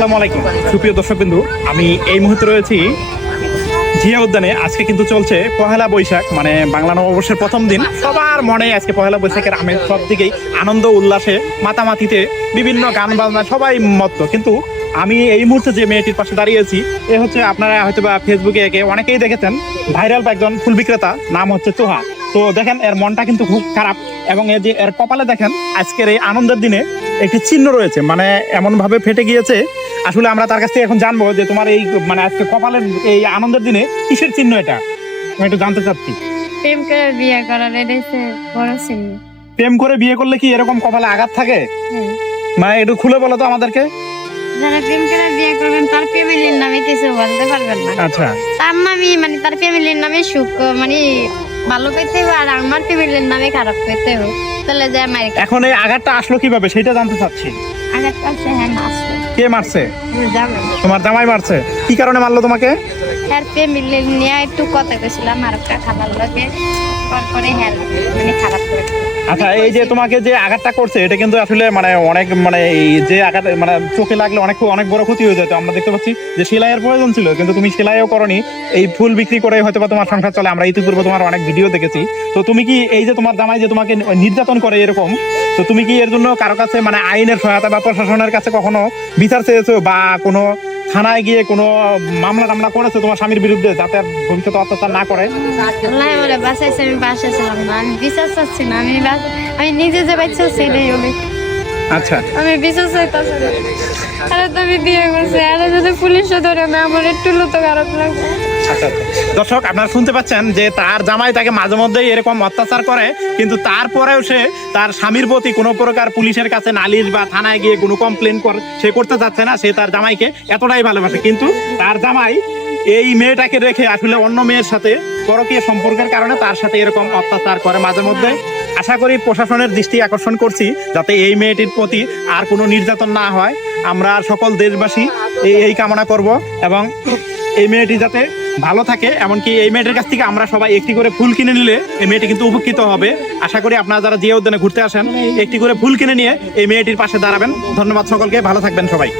আসসালামু আলাইকুম সুপ্রিয় দর্শকবৃন্দ, আমি এই মুহূর্তে রয়েছি জিয়া উদ্যানে। আজকে কিন্তু চলছে পহেলা বৈশাখ, মানে বাংলা নববর্ষের প্রথম দিন। সবার মনে আজকে পহেলা বৈশাখের আমেজ, সব দিকেই আনন্দ উল্লাসে মাতামাতিতে বিভিন্ন গান বাজনা সবাই মত্ত। কিন্তু আমি এই মুহূর্তে যে মেয়েটির পাশে দাঁড়িয়েছি, এ হচ্ছে আপনারা হয়তো বা ফেসবুকে একে অনেকেই দেখেছেন, ভাইরাল একজন ফুল বিক্রেতা, নাম হচ্ছে তোহা। তো দেখেন এর মনটা কিন্তু খুব খারাপ, এবং এই যে এর কপালে দেখেন আজকের এই আনন্দের দিনে একটি চিহ্ন রয়েছে, মানে এমন ভাবে ফেটে গিয়েছে। আসলে আমরা তার কাছ থেকে এখন জানবো যে তোমার এই মানে আজকে কপালের এই আনন্দের দিনে কিসের চিহ্ন এটা, আমি একটু জানতে চাচ্ছি। প্রেম করে বিয়ে করার এটাইছে বড় চিহ্ন। প্রেম করে বিয়ে করলে কি এরকম কপালে আঘাত থাকে? হ্যাঁ। মানে একটু খুলে বলো তো আমাদেরকে। যারা প্রেম করে বিয়ে করবেন তার ফ্যামিলির নামে কিছু বলতে পারবেন না। আচ্ছা, তার নামে মানে তার ফ্যামিলির নামে সুখ মানে ভালো পেতে হবে, আর আমার ফ্যামিলির নামে খারাপ পেতে হবে, তাহলে যায় মায়ের এখন এই আঘাতটা আসলো কিভাবে সেটা জানতে চাচ্ছি। আঘাত পাচ্ছে। হ্যাঁ, না আসবে কে মারছে? যাবেন। তোমার জামাই মারছে? কি কারণে মারলো তোমাকে? হ্যাঁ, ফ্যামিলি নিয়ে একটু কথা কইছিলাম আর একটা খাবার লাগে, তারপরে হ্যাঁ মানে খারাপ করে। আচ্ছা, এই যে তোমাকে যে আঘাতটা করছে এটা কিন্তু আসলে মানে অনেক, মানে এই যে আঘাত মানে চোখে লাগলে অনেক অনেক বড় ক্ষতি হয়ে যেত। আমরা দেখতে পাচ্ছি যে সেলাইয়ের প্রয়োজন ছিল, কিন্তু তুমি সেলাইও করনি, এই ফুল বিক্রি করে হয়তো বা তোমার সংসার চলে। আমরা ইতিপূর্বে তোমার অনেক ভিডিও দেখেছি। তো তুমি কি এই যে তোমার জামাই যে তোমাকে নির্যাতন করে এরকম, তো তুমি কি এর জন্য কারো কাছে মানে আইনের সহায়তা বা প্রশাসনের কাছে কখনো বিচার চেয়েছো, বা কোনো থানায় গিয়ে কোনো মামলা টামলা করেছো তোমার স্বামীর বিরুদ্ধে, যাতে আর ভবিষ্যতে অত্যাচার না করে? আল্লাহ বলে বাঁচাইছে, আমি বাসায় ছিলাম না, আমি বিচার চাচ্ছি না, আমি নিজে যে বাচ্চা সেটাই অনেক। আচ্ছা, আমি বিচার চাইতেছি না। আরে তো আমি বিয়ে করছি, আরে যদি পুলিশে ধরে না আমার একটু তো খারাপ লাগবে। আচ্ছা, দর্শক আপনারা শুনতে পাচ্ছেন যে তার জামাই তাকে মাঝে মধ্যেই এরকম অত্যাচার করে, কিন্তু তারপরেও সে তার স্বামীর প্রতি কোনো প্রকার পুলিশের কাছে নালিশ বা থানায় গিয়ে কোনো কমপ্লেন সে করতে চাচ্ছে না। সে তার জামাইকে এতটাই ভালোবাসে, কিন্তু তার জামাই এই মেয়েটাকে রেখে আসলে অন্য মেয়ের সাথে পরকীয় সম্পর্কের কারণে তার সাথে এরকম অত্যাচার করে মাঝে মধ্যে। আশা করি প্রশাসনের দৃষ্টি আকর্ষণ করছি যাতে এই মেয়েটির প্রতি আর কোনো নির্যাতন না হয়। আমরা সকল দেশবাসী এই কামনা করব, এবং এই মেয়েটি যাতে ভালো থাকে। এমনকি এই মেয়েটির কাছ থেকে আমরা সবাই একটি করে ফুল কিনে নিলে এই মেয়েটি কিন্তু উপকৃত হবে। আশা করি আপনারা যারা জিয়া উদ্যানে ঘুরতে আসেন একটি করে ফুল কিনে নিয়ে এই মেয়েটির পাশে দাঁড়াবেন। ধন্যবাদ সকলকে, ভালো থাকবেন সবাই।